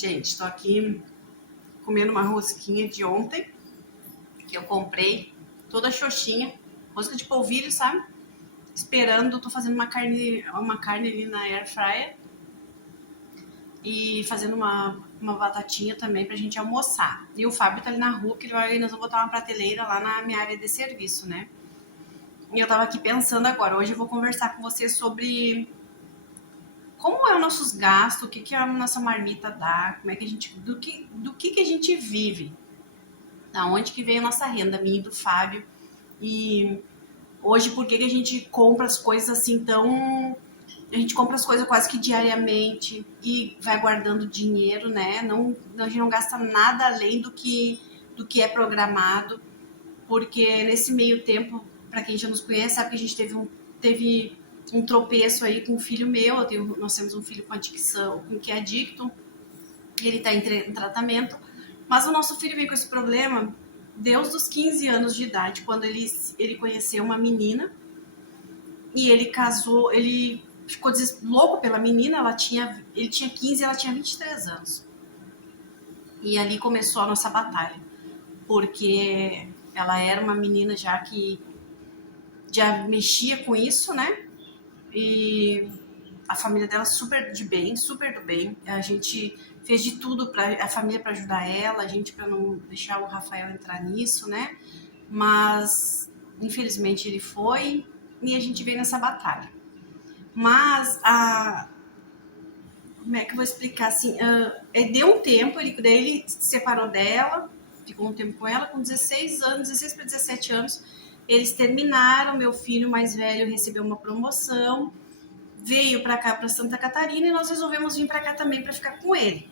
Gente, tô aqui comendo uma rosquinha de ontem, que eu comprei, toda xoxinha, rosca de polvilho, sabe? Esperando, tô fazendo uma carne ali na air fryer e fazendo uma batatinha também pra gente almoçar. E o Fábio tá ali na rua, que nós vamos botar uma prateleira lá na minha área de serviço, né? E eu tava aqui pensando agora, hoje eu vou conversar com você sobre como é os nossos gastos, o que a nossa marmita dá, como é que a gente, do que a gente vive, da onde que vem a nossa renda, minha e do Fábio. E hoje, por que a gente compra as coisas assim tão... A gente compra as coisas quase que diariamente e vai guardando dinheiro, né? Não, a gente não gasta nada além do que é programado, porque nesse meio tempo, para quem já nos conhece, sabe que a gente teve um tropeço aí com um filho meu. Nós temos um filho com adicção, que é adicto, ele está em tratamento, mas o nosso filho veio com esse problema desde os 15 anos de idade, quando ele conheceu uma menina e ele casou, ele ficou louco pela menina, ele tinha 15 e ela tinha 23 anos. E ali começou a nossa batalha, porque ela era uma menina já que já mexia com isso, né? E a família dela super de bem, super do bem. A gente fez de tudo para a família para ajudar ela, a gente para não deixar o Rafael entrar nisso, né? Mas infelizmente ele foi e a gente veio nessa batalha. Mas como é que eu vou explicar assim? Deu um tempo, daí ele se separou dela, ficou um tempo com ela, com 16 anos, 16 para 17 anos. Eles terminaram, meu filho mais velho recebeu uma promoção, veio para cá, para Santa Catarina, e nós resolvemos vir para cá também para ficar com ele.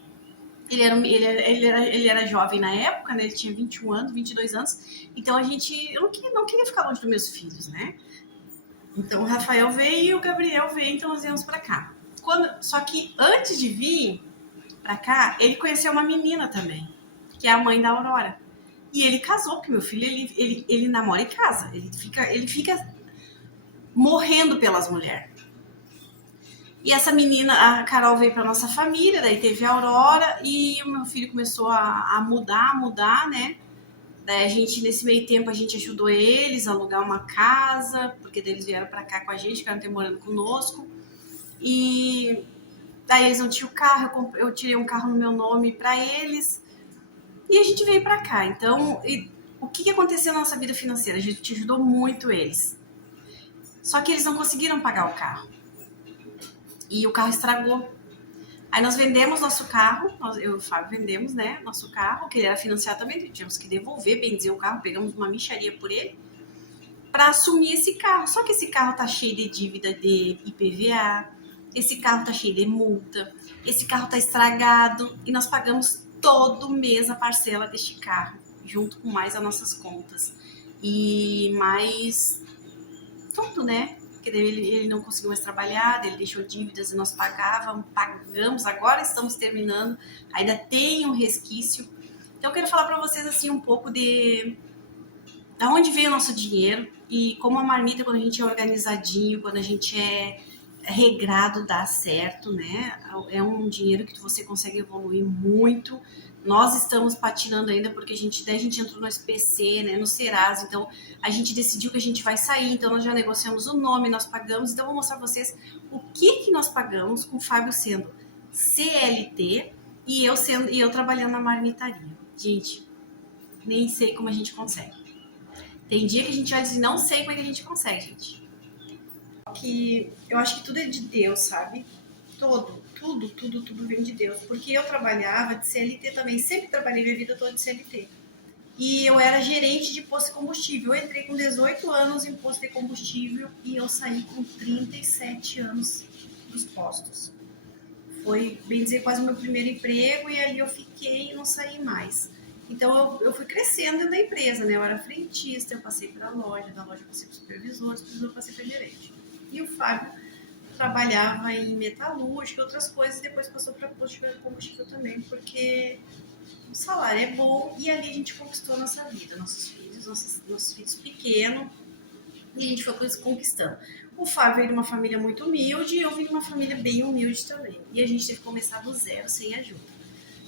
Ele era jovem na época, né? Ele tinha 21 anos, 22 anos, então eu não queria ficar longe dos meus filhos, né? Então o Rafael veio e o Gabriel veio, então nós viemos para cá. Só que antes de vir para cá, ele conheceu uma menina também, que é a mãe da Aurora. E ele casou, porque meu filho, ele namora e casa. Ele fica morrendo pelas mulheres. E essa menina, a Carol, veio para nossa família, daí teve a Aurora e o meu filho começou a mudar, né? Daí nesse meio tempo, a gente ajudou eles a alugar uma casa, porque daí eles vieram para cá com a gente, ficaram morando conosco. E daí eles não tinham carro, eu tirei um carro no meu nome para eles e a gente veio para cá. Então, o que aconteceu na nossa vida financeira? A gente ajudou muito eles. Só que eles não conseguiram pagar o carro. E o carro estragou. Aí nós vendemos nosso carro, eu e o Fábio vendemos, né, nosso carro, que ele era financiado também, tínhamos que devolver, bem dizer, o carro, pegamos uma mixaria por ele, para assumir esse carro. Só que esse carro tá cheio de dívida de IPVA, esse carro tá cheio de multa, esse carro tá estragado, e nós pagamos todo mês a parcela deste carro, junto com mais as nossas contas. E mais tudo, né? Porque ele não conseguiu mais trabalhar, ele deixou dívidas e nós pagamos, agora estamos terminando, ainda tem um resquício. Então eu quero falar para vocês assim um pouco de onde veio o nosso dinheiro e como a marmita, quando a gente é organizadinho, quando a gente é regrado, dá certo, né? É um dinheiro que você consegue evoluir muito. Nós estamos patinando ainda porque daí a gente entrou no SPC, né, no Serasa, então a gente decidiu que a gente vai sair, então nós já negociamos o nome, nós pagamos, então eu vou mostrar para vocês o que nós pagamos, com o Fábio sendo CLT e eu trabalhando na marmitaria. Gente, nem sei como a gente consegue. Tem dia que a gente vai dizer, não sei como é que a gente consegue, gente. Que eu acho que tudo é de Deus, sabe? Tudo vem de Deus. Porque eu trabalhava de CLT também, sempre trabalhei minha vida toda de CLT. E eu era gerente de posto de combustível. Eu entrei com 18 anos em posto de combustível e eu saí com 37 anos dos postos. Foi, bem dizer, quase o meu primeiro emprego e ali eu fiquei e não saí mais. Então eu fui crescendo dentro da empresa, né? Eu era frentista, eu passei para a loja, da loja eu passei para supervisor, eu passei para gerente. E o Fábio trabalhava em metalúrgica e outras coisas, e depois passou para posto de combustível também, porque o salário é bom e ali a gente conquistou a nossa vida, nossos filhos pequenos, e a gente foi conquistando. O Fábio veio de uma família muito humilde e eu vim de uma família bem humilde também. E a gente teve que começar do zero, sem ajuda.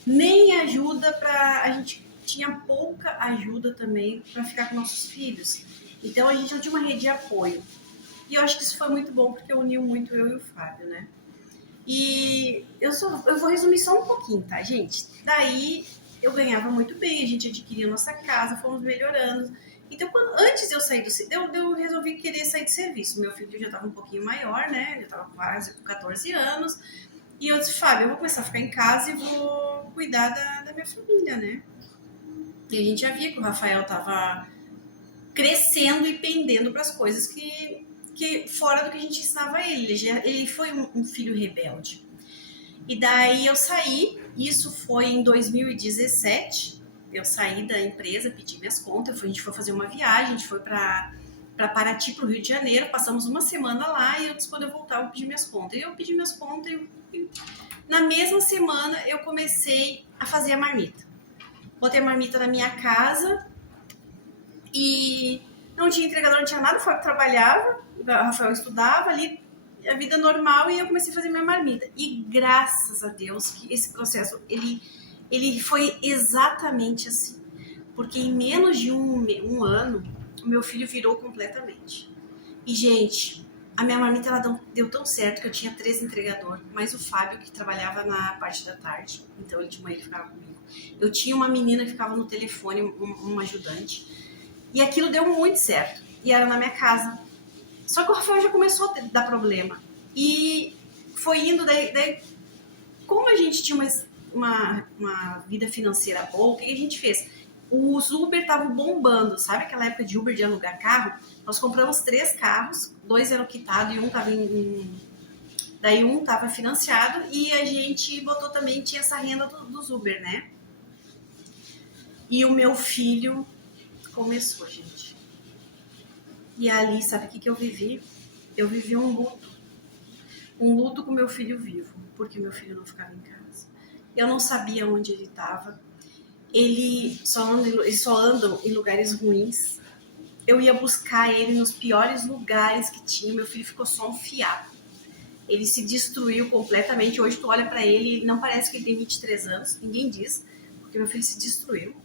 nem ajuda para a gente tinha pouca ajuda também para ficar com nossos filhos. Então a gente não tinha uma rede de apoio. E eu acho que isso foi muito bom porque uniu muito eu e o Fábio, né? E eu vou resumir só um pouquinho, tá, gente? Daí eu ganhava muito bem, a gente adquiriu nossa casa, fomos melhorando. Então, antes de eu sair eu resolvi querer sair de serviço. Meu filho já estava um pouquinho maior, né? Já estava quase com 14 anos. E eu disse, Fábio, eu vou começar a ficar em casa e vou cuidar da minha família, né? E a gente já via que o Rafael estava crescendo e pendendo para as coisas que fora do que a gente ensinava a ele. Ele foi um filho rebelde. E daí eu saí, isso foi em 2017. Eu saí da empresa, pedi minhas contas, a gente foi fazer uma viagem, a gente foi para Paraty, para o Rio de Janeiro, passamos uma semana lá e eu disse, quando eu voltar, eu vou pedir minhas contas. E eu pedi minhas contas e na mesma semana eu comecei a fazer a marmita. Botei a marmita na minha casa e não tinha entregador, não tinha nada, o Fábio trabalhava, o Rafael estudava ali, a vida normal, e eu comecei a fazer minha marmita. E graças a Deus que esse processo, ele foi exatamente assim. Porque em menos de um ano, o meu filho virou completamente. E, gente, a minha marmita ela deu tão certo que eu tinha 3 entregadores, mais o Fábio, que trabalhava na parte da tarde. Então, ele de manhã ele ficava comigo. Eu tinha uma menina que ficava no telefone, uma ajudante. E aquilo deu muito certo. E era na minha casa. Só que o Rafael já começou a dar problema. E foi indo, daí como a gente tinha uma vida financeira boa, o que a gente fez? Os Uber estavam bombando, sabe aquela época de Uber de alugar carro? Nós compramos 3 carros, 2 eram quitados e um estava daí um estava financiado e a gente botou também, tinha essa renda dos Uber, né? E o meu filho começou, gente. E ali, sabe o que eu vivi? Eu vivi um luto com meu filho vivo, porque meu filho não ficava em casa. Eu não sabia onde ele estava. Eles só andam em lugares ruins. Eu ia buscar ele nos piores lugares que tinha. Meu filho ficou só um fiapo. Ele se destruiu completamente. Hoje tu olha para ele, não parece que ele tem 23 anos. Ninguém diz, porque meu filho se destruiu.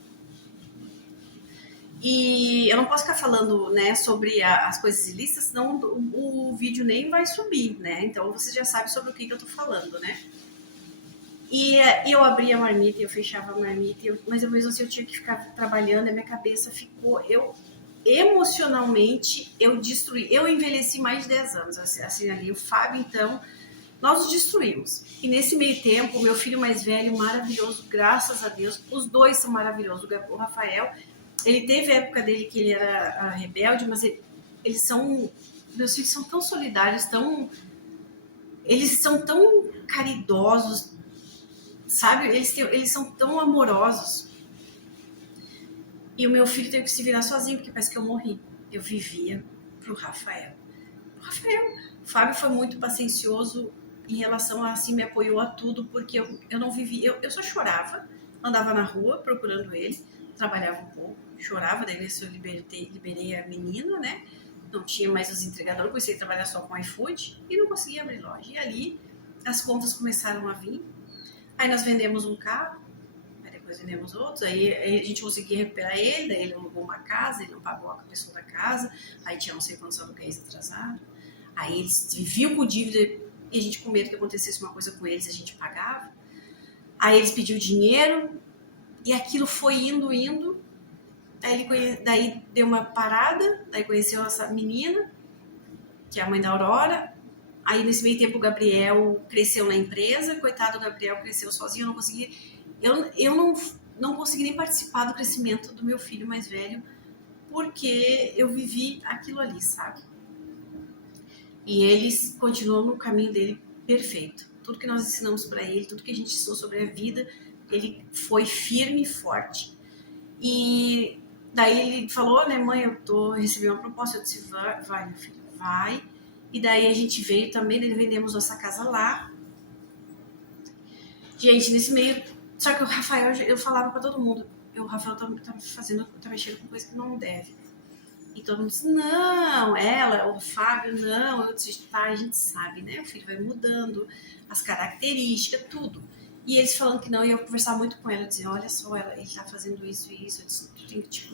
E eu não posso ficar falando, né, sobre as coisas ilícitas, senão o vídeo nem vai subir, né? Então você já sabe sobre o que eu tô falando, né? E eu abria a marmita, eu fechava a marmita, mas eu mesmo assim eu tinha que ficar trabalhando, a minha cabeça ficou... Emocionalmente, eu destruí. Eu envelheci mais de 10 anos, assim ali. O Fábio, então, nós os destruímos. E nesse meio tempo, o meu filho mais velho, maravilhoso, graças a Deus, os dois são maravilhosos. O Rafael, ele teve a época dele que ele era rebelde, mas eles são... Meus filhos são tão solidários, eles são tão caridosos, sabe? Eles são tão amorosos. E o meu filho teve que se virar sozinho, porque parece que eu morri. Eu vivia pro Rafael. O Fábio foi muito paciencioso em relação a, assim, me apoiou a tudo, porque eu não vivi... Eu só chorava, andava na rua procurando ele, trabalhava um pouco, chorava, daí eu liberei a menina, né? Não tinha mais os entregadores, comecei a trabalhar só com iFood e não conseguia abrir loja. E ali as contas começaram a vir. Aí nós vendemos um carro, depois vendemos outros, aí a gente conseguia recuperar ele, daí ele alugou uma casa, ele não pagou a pessoa da casa, aí tinha não sei quantos aluguéis atrasados, aí eles viviam com dívida e a gente com medo que acontecesse uma coisa com eles, a gente pagava, aí eles pediam dinheiro e aquilo foi indo, daí deu uma parada, daí conheceu essa menina, que é a mãe da Aurora, aí nesse meio tempo o Gabriel cresceu na empresa, coitado do Gabriel cresceu sozinho, eu não conseguia... Eu não consegui nem participar do crescimento do meu filho mais velho, porque eu vivi aquilo ali, sabe? E ele continuou no caminho dele perfeito. Tudo que nós ensinamos para ele, tudo que a gente ensinou sobre a vida, ele foi firme e forte. E daí ele falou, né, mãe, recebi uma proposta. Eu disse, vai, meu filho, vai. E daí a gente veio também, vendemos nossa casa lá. Gente, nesse meio... Só que o Rafael, eu falava pra todo mundo, o Rafael tá mexendo com coisa que não deve. E todo mundo disse, não, o Fábio, não. Eu disse, tá, a gente sabe, né? O filho vai mudando, as características, tudo. E eles falando que não, e eu conversava muito com ela, eu dizia, olha só, ele tá fazendo isso e isso, eu disse,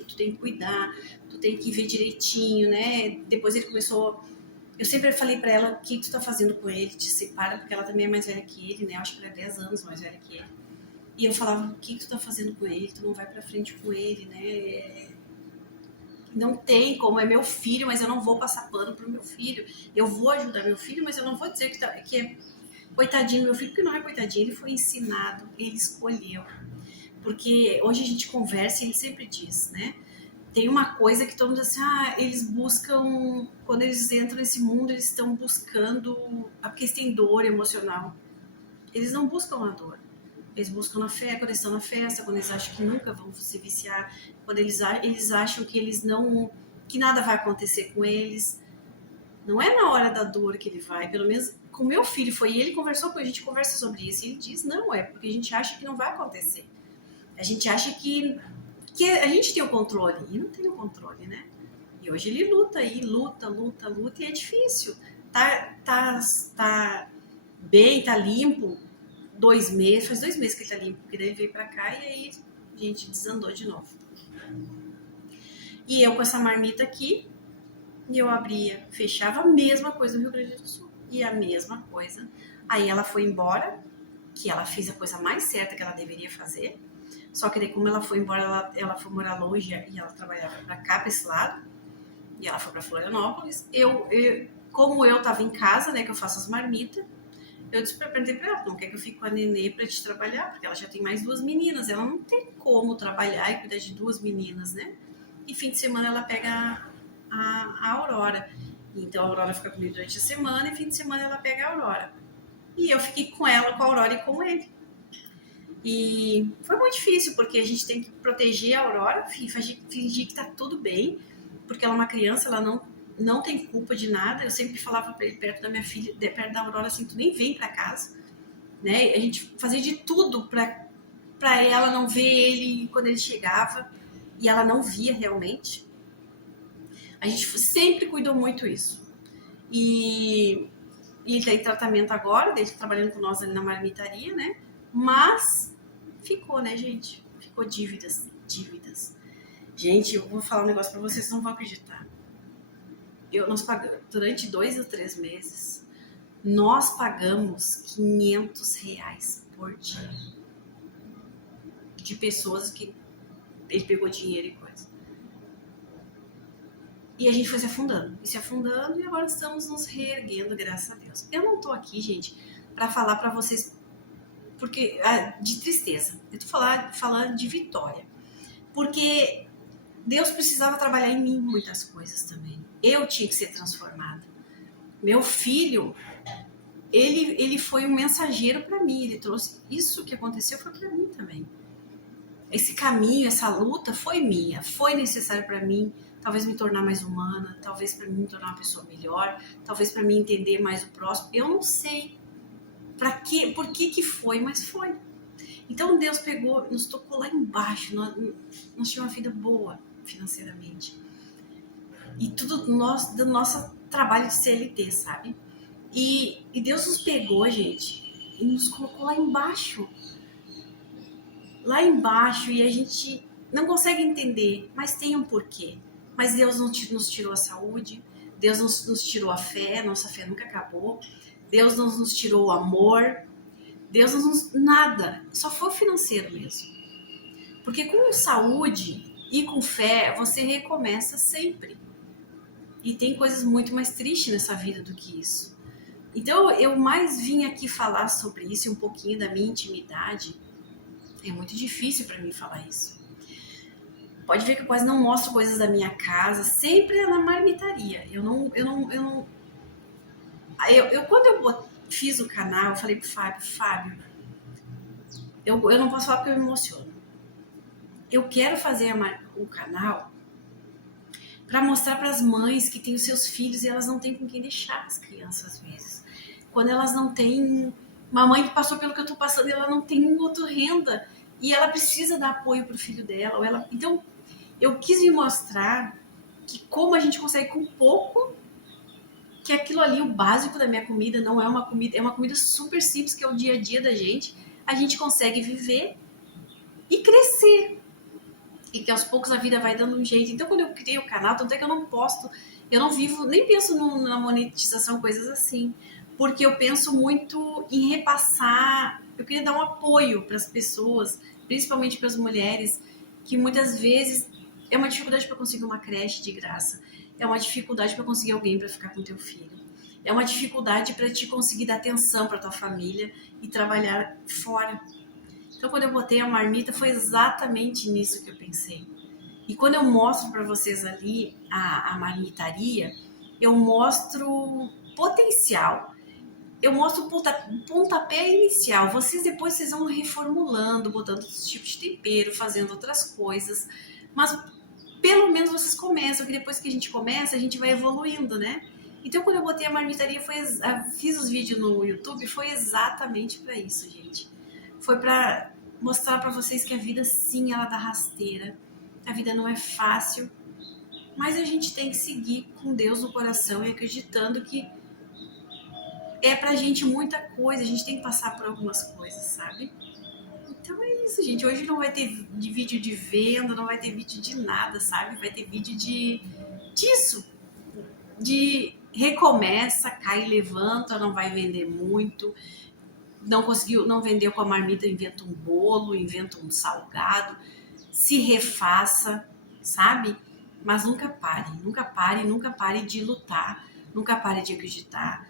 tu tem que cuidar, tu tem que ver direitinho, né? Depois ele começou, eu sempre falei pra ela, o que tu tá fazendo com ele, te separa, porque ela também é mais velha que ele, né? Eu acho que ela é 10 anos mais velha que ele. E eu falava, o que tu tá fazendo com ele, tu não vai pra frente com ele, né? Não tem como, é meu filho, mas eu não vou passar pano pro meu filho. Eu vou ajudar meu filho, mas eu não vou dizer que é coitadinho do meu filho, porque não é coitadinho, ele foi ensinado, ele escolheu. Porque hoje a gente conversa e ele sempre diz, né? Tem uma coisa que todo mundo diz assim, eles buscam, quando eles entram nesse mundo, eles estão buscando, porque eles têm dor emocional. Eles não buscam a dor. Eles buscam na fé, quando eles estão na festa, quando eles acham que nunca vão se viciar, quando eles acham que eles não, que nada vai acontecer com eles. Não é na hora da dor que ele vai, pelo menos com meu filho foi, ele conversou com a gente, conversa sobre isso, e ele diz, não, é porque a gente acha que não vai acontecer. A gente acha que a gente tem o controle, e não tem o controle, né? E hoje ele luta aí, luta, e é difícil. Tá bem, tá limpo, 2 meses, faz 2 meses que ele tá limpo, porque daí ele veio pra cá e aí a gente desandou de novo. E eu com essa marmita aqui, e eu abria, fechava a mesma coisa no Rio Grande do Sul. E a mesma coisa. Aí ela foi embora, que ela fez a coisa mais certa que ela deveria fazer. Só que daí, como ela foi embora, ela foi morar longe e ela trabalhava pra cá, pra esse lado. E ela foi pra Florianópolis. Como eu tava em casa, né, que eu faço as marmitas, eu perguntei pra ela, não quer que eu fique com a Nenê pra te trabalhar? Porque ela já tem mais 2 meninas. Ela não tem como trabalhar e cuidar de 2 meninas, né? E fim de semana ela pega a Aurora. Então a Aurora fica comigo durante a semana e fim de semana ela pega a Aurora. E eu fiquei com ela, com a Aurora e com ele. E foi muito difícil, porque a gente tem que proteger a Aurora, fingir que tá tudo bem, porque ela é uma criança, ela não tem culpa de nada. Eu sempre falava pra ele, perto da minha filha, perto da Aurora, assim, tu nem vem pra casa, né? A gente fazia de tudo pra ela não ver ele quando ele chegava, e ela não via realmente. A gente sempre cuidou muito isso. E ele tá em tratamento agora, ele tá trabalhando com nós ali na marmitaria, né? Mas ficou, né, gente? Ficou dívidas. Gente, eu vou falar um negócio pra vocês, não vão acreditar. Nós pagamos, durante 2 ou 3 meses, nós pagamos R$500 por dia. De pessoas que ele pegou dinheiro e coisa. E a gente foi se afundando, e agora estamos nos reerguendo, graças a Deus. Eu não tô aqui, gente, pra falar pra vocês porque de tristeza. Eu tô falando de vitória. Porque Deus precisava trabalhar em mim muitas coisas também. Eu tinha que ser transformada. Meu filho, ele foi um mensageiro para mim. Ele trouxe isso que aconteceu foi para mim também. Esse caminho, essa luta foi minha, foi necessário para mim. Talvez me tornar mais humana, talvez para mim me tornar uma pessoa melhor, talvez para mim entender mais o próximo. Eu não sei por que foi, mas foi. Então Deus pegou, nos tocou lá embaixo, nós tínhamos uma vida boa financeiramente. E tudo do nosso trabalho de CLT, sabe? E Deus nos pegou, gente, e nos colocou lá embaixo. Lá embaixo, e a gente não consegue entender, mas tem um porquê. Mas Deus nos tirou a saúde, Deus nos tirou a fé, nossa fé nunca acabou. Deus nos tirou o amor, Deus nada, só foi o financeiro mesmo. Porque com saúde e com fé, você recomeça sempre. E tem coisas muito mais tristes nessa vida do que isso. Então eu mais vim aqui falar sobre isso e um pouquinho da minha intimidade. É muito difícil para mim falar isso. Pode ver que eu quase não mostro coisas da minha casa, sempre é na marmitaria. Quando eu fiz o canal, eu falei pro Fábio, eu não posso falar porque eu me emociono. Eu quero fazer o canal para mostrar para as mães que têm os seus filhos e elas não têm com quem deixar as crianças às vezes. Quando elas não têm uma mãe que passou pelo que eu tô passando e ela não tem outra renda e ela precisa dar apoio pro filho dela. Então, eu quis me mostrar que como a gente consegue com pouco, que aquilo ali, o básico da minha comida, não é uma comida, é uma comida super simples, que é o dia a dia da gente. a gente consegue viver e crescer. E que aos poucos a vida vai dando um jeito. Então, quando eu criei o canal, tanto é que eu não posto, eu não vivo, nem penso na monetização, coisas assim, porque eu penso muito em repassar, eu queria dar um apoio para as pessoas, principalmente para as mulheres, que muitas vezes é uma dificuldade para conseguir uma creche de graça, é uma dificuldade para conseguir alguém para ficar com teu filho, é uma dificuldade para te conseguir dar atenção para tua família e trabalhar fora. Então, quando eu botei a marmita, foi exatamente nisso que eu pensei. E quando eu mostro para vocês ali a marmitaria, eu mostro potencial. Eu mostro o pontapé inicial. Vocês vão reformulando, botando outros tipos de tempero, fazendo outras coisas. Mas pelo menos vocês começam, que depois que a gente começa, a gente vai evoluindo, né? Então, quando eu botei a marmitaria, fiz os vídeos no YouTube, foi exatamente para isso, gente. Foi para mostrar para vocês que a vida, sim, ela dá rasteira. A vida não é fácil, mas a gente tem que seguir com Deus no coração e acreditando que é pra gente muita coisa, a gente tem que passar por algumas coisas, sabe? Então é isso, gente. Hoje não vai ter vídeo de venda, não vai ter vídeo de nada, sabe? Vai ter vídeo disso, de recomeça, cai e levanta, não vai vender muito, não conseguiu, não vendeu com a marmita, inventa um bolo, inventa um salgado, se refaça, sabe? Mas nunca pare de lutar, nunca pare de acreditar.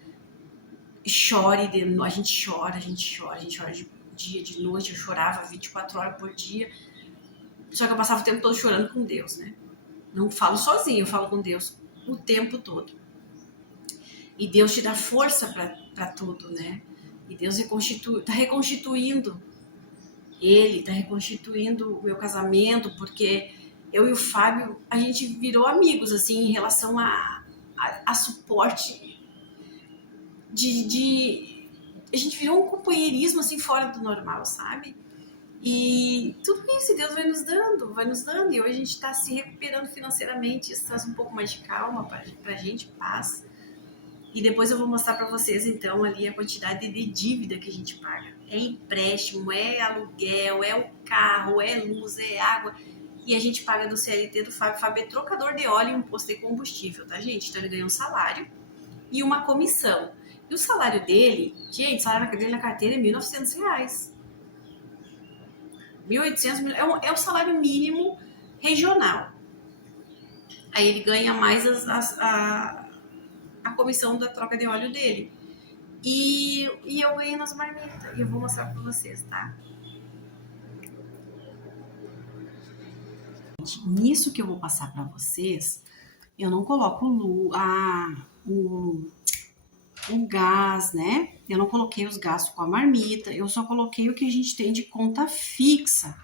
Chore, a gente chora de dia, de noite, eu chorava 24 horas por dia, só que eu passava o tempo todo chorando com Deus, né? Não falo sozinha, eu falo com Deus o tempo todo. E Deus te dá força para tudo, né? E Deus tá reconstituindo ele, tá reconstituindo o meu casamento, porque eu e o Fábio, a gente virou amigos, assim, em relação a suporte a gente virou um companheirismo, assim, fora do normal, sabe? E tudo isso Deus vai nos dando, e hoje a gente tá se recuperando financeiramente, isso traz um pouco mais de calma pra gente, paz. E depois eu vou mostrar para vocês, então, ali a quantidade de dívida que a gente paga. É empréstimo, é aluguel, é o carro, é luz, é água. E a gente paga do CLT do Fábio. Fábio é trocador de óleo e um posto de combustível, tá, gente? Então ele ganha um salário e uma comissão. E o salário dele, gente, o salário dele na carteira é R$1.900. 1.800, é o salário mínimo regional. Aí ele ganha mais a comissão da troca de óleo dele. E eu ganhei nas marmitas. E eu vou mostrar pra vocês, tá? Nisso que eu vou passar pra vocês, eu não coloco o gás, né? Eu não coloquei os gastos com a marmita, eu só coloquei o que a gente tem de conta fixa.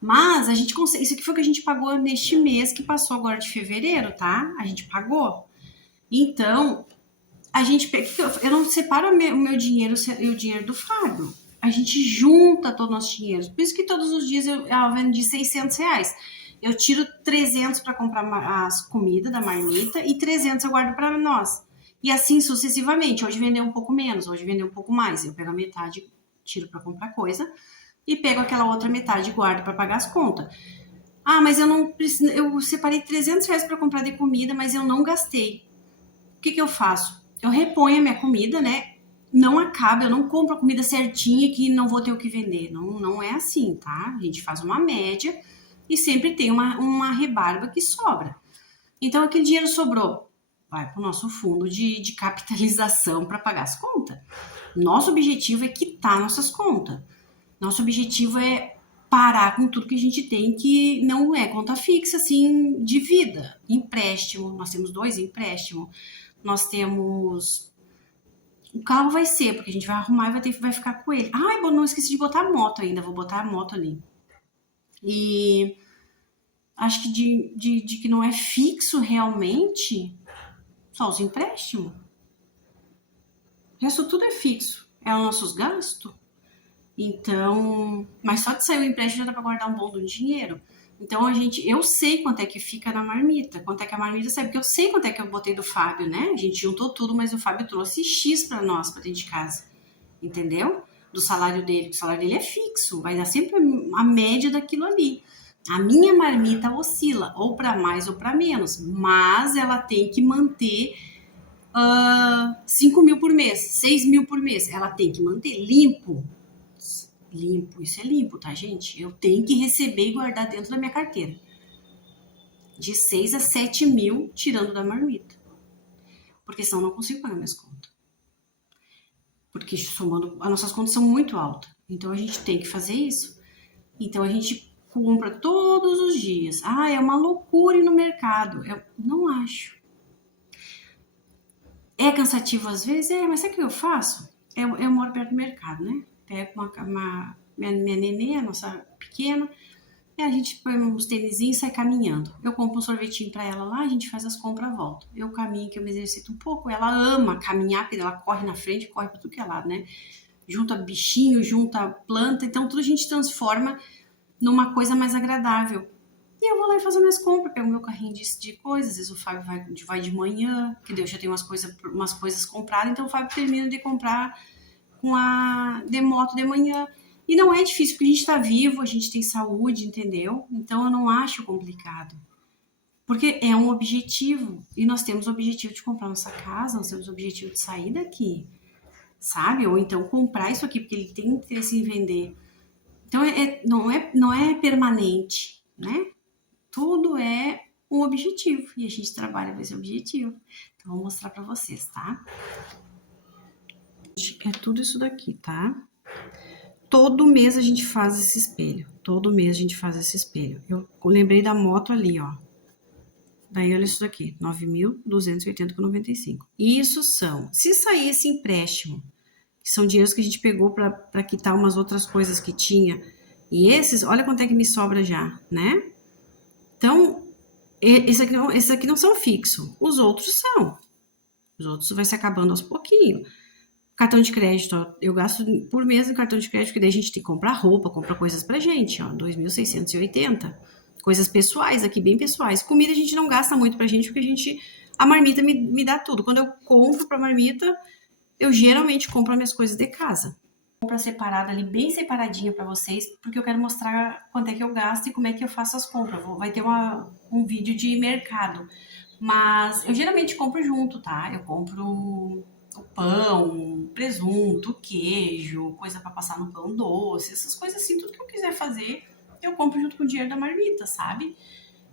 Mas a gente consegue. Isso aqui foi o que a gente pagou neste mês que passou agora de fevereiro, tá? A gente pagou. Então, eu não separo o meu dinheiro e o dinheiro do Fábio. A gente junta todo o nosso dinheiro. Por isso que todos os dias eu vendi R$600. Eu tiro 300 para comprar as comidas da marmita e 300 eu guardo para nós. E assim sucessivamente. Hoje vendeu um pouco menos, hoje vendeu um pouco mais. Eu pego a metade, tiro para comprar coisa e pego aquela outra metade e guardo para pagar as contas. Ah, mas eu não preciso. Eu separei R$300 para comprar de comida, mas eu não gastei. O que eu faço? Eu reponho a minha comida, né? Não acaba, eu não compro a comida certinha que não vou ter o que vender. Não é assim, tá? A gente faz uma média e sempre tem uma rebarba que sobra. Então, aquele dinheiro sobrou, vai para o nosso fundo de capitalização para pagar as contas. Nosso objetivo é quitar nossas contas. Nosso objetivo é parar com tudo que a gente tem que não é conta fixa, assim, de vida. Empréstimo, nós temos 2 empréstimos. Nós temos... O carro vai ser, porque a gente vai arrumar e vai ficar com ele. Ai, não esqueci de botar a moto ainda, vou botar a moto ali. E acho que de que não é fixo realmente, só os empréstimos. O resto tudo é fixo, é os nossos gastos. Então, mas só de sair o empréstimo já dá pra guardar um bom do dinheiro. Então eu sei quanto é que fica na marmita, quanto é que a marmita sai, porque eu sei quanto é que eu botei do Fábio, né? A gente juntou tudo, mas o Fábio trouxe X pra nós, pra dentro de casa, entendeu? do salário dele, porque o salário dele é fixo, vai dar sempre a média daquilo ali. A minha marmita oscila, ou para mais ou para menos, mas ela tem que manter 5 mil por mês, 6 mil por mês. Ela tem que manter limpo. Limpo, isso é limpo, tá, gente? Eu tenho que receber e guardar dentro da minha carteira. De 6 a 7 mil, tirando da marmita. Porque senão eu não consigo pagar minhas contas. Porque somando, as nossas contas são muito altas. Então a gente tem que fazer isso. Então a gente compra todos os dias. Ah, é uma loucura ir no mercado. Eu não acho. É cansativo às vezes? É, mas sabe o que eu faço? Eu moro perto do mercado, né? Pego minha nenê, a nossa pequena, e a gente põe uns tênisinhos e sai caminhando. Eu compro um sorvetinho pra ela lá, a gente faz as compras à volta. Eu caminho, que eu me exercito um pouco, ela ama caminhar, porque ela corre na frente, corre pra tudo que é lado, né? Junta bichinho, junta planta, então tudo a gente transforma numa coisa mais agradável. E eu vou lá e faço minhas compras, pego meu carrinho de coisas, às vezes o Fábio vai de manhã, que Deus já tem umas coisas compradas, então o Fábio termina de comprar com a de moto de manhã. E não é difícil, porque a gente tá vivo, a gente tem saúde, entendeu? Então eu não acho complicado. Porque é um objetivo, e nós temos o objetivo de comprar nossa casa, nós temos o objetivo de sair daqui, sabe? Ou então comprar isso aqui, porque ele tem interesse em vender. Então não é permanente, né? Tudo é um objetivo e a gente trabalha com esse objetivo. Então, vou mostrar para vocês, tá? É tudo isso daqui, tá? Todo mês a gente faz esse espelho. Todo mês a gente faz esse espelho. Eu lembrei da moto ali, ó. Daí, olha isso daqui, 9.280,95. Isso são, se sair esse empréstimo, que são dinheiros que a gente pegou para quitar umas outras coisas que tinha, e esses, olha quanto é que me sobra já, né? Então, esses aqui não são fixos, os outros são. Os outros vai se acabando aos pouquinhos. Cartão de crédito, ó, eu gasto por mês em cartão de crédito, porque daí a gente tem que comprar roupa, comprar coisas pra gente, ó, 2.680. Coisas pessoais aqui, bem pessoais. Comida a gente não gasta muito pra gente, porque a marmita me dá tudo. Quando eu compro pra marmita, eu geralmente compro as minhas coisas de casa. Compra separada ali, bem separadinha pra vocês, porque eu quero mostrar quanto é que eu gasto e como é que eu faço as compras. Vai ter um vídeo de mercado. Mas eu geralmente compro junto, tá? Eu compro o pão, presunto, queijo, coisa para passar no pão doce, essas coisas assim, tudo que eu quiser fazer, eu compro junto com o dinheiro da marmita, sabe?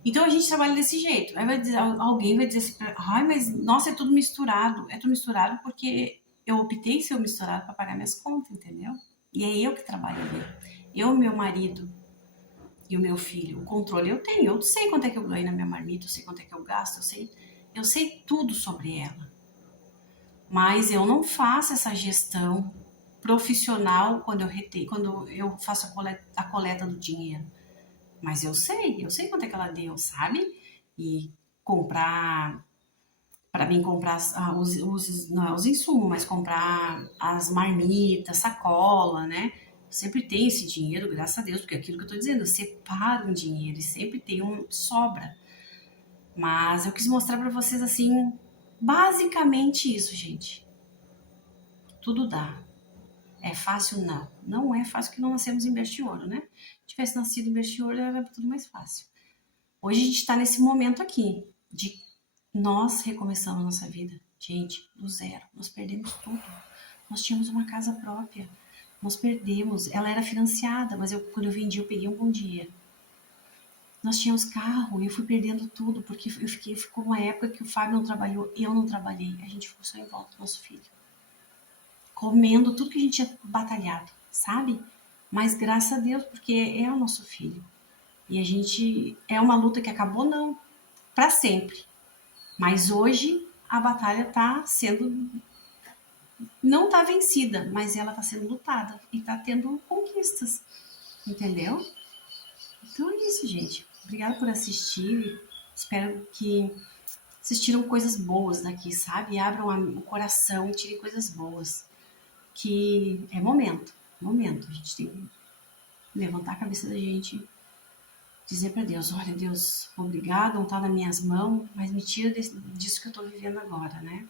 Então a gente trabalha desse jeito. Aí alguém vai dizer assim, ai, mas nossa, é tudo misturado. É tudo misturado porque eu optei em ser misturado para pagar minhas contas, entendeu? E é eu que trabalho ali. Eu, meu marido e o meu filho. O controle eu tenho. Eu sei quanto é que eu ganho na minha marmita, eu sei quanto é que eu gasto, eu sei tudo sobre ela. Mas eu não faço essa gestão profissional quando eu faço a coleta do dinheiro. Mas eu sei quanto é que ela deu, sabe? E comprar, para mim comprar não é os insumos, mas comprar as marmitas, sacola, né? Eu sempre tenho esse dinheiro, graças a Deus, porque é aquilo que eu tô dizendo, eu separo um dinheiro e sempre tem sobra. Mas eu quis mostrar para vocês assim, basicamente isso, gente. Tudo dá. É fácil? Não. Não é fácil que não nascemos em berço de ouro, né? Se tivesse nascido em berço de ouro, era tudo mais fácil. Hoje a gente está nesse momento aqui, de nós recomeçamos nossa vida. Gente, do zero. Nós perdemos tudo. Nós tínhamos uma casa própria. Nós perdemos. Ela era financiada, mas quando eu vendi, eu peguei um bom dinheiro. Nós tínhamos carro e eu fui perdendo tudo, porque ficou uma época que o Fábio não trabalhou, eu não trabalhei. A gente ficou só em volta do nosso filho. Comendo tudo que a gente tinha batalhado, sabe? Mas graças a Deus, porque é o nosso filho. E a gente, é uma luta que acabou não, para sempre. Mas hoje a batalha tá sendo, não tá vencida, mas ela tá sendo lutada e tá tendo conquistas, entendeu? Então é isso, gente. Obrigada por assistir. Espero que vocês tiram coisas boas daqui, sabe? Abram o coração e tirem coisas boas. Que é momento. A gente tem que levantar a cabeça da gente, dizer para Deus, olha Deus, obrigado, não tá nas minhas mãos, mas me tira disso que eu tô vivendo agora, né?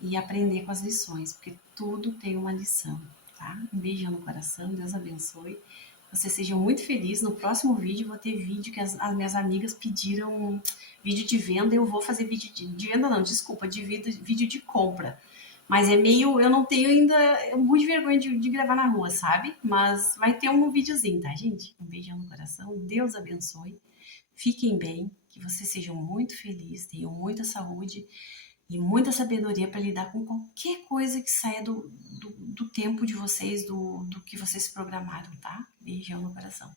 E aprender com as lições, porque tudo tem uma lição, tá? Um beijão no coração, Deus abençoe. Vocês sejam muito felizes. No próximo vídeo vou ter vídeo que as minhas amigas pediram, vídeo de venda. Eu vou fazer vídeo de venda não, desculpa, de vídeo de compra. Mas é meio, eu não tenho ainda, eu morro de vergonha de gravar na rua, sabe? Mas vai ter um videozinho, tá, gente? Um beijão no coração, Deus abençoe. Fiquem bem, que vocês sejam muito felizes, tenham muita saúde e muita sabedoria para lidar com qualquer coisa que saia do tempo de vocês, do que vocês programaram, tá? Beijão no coração.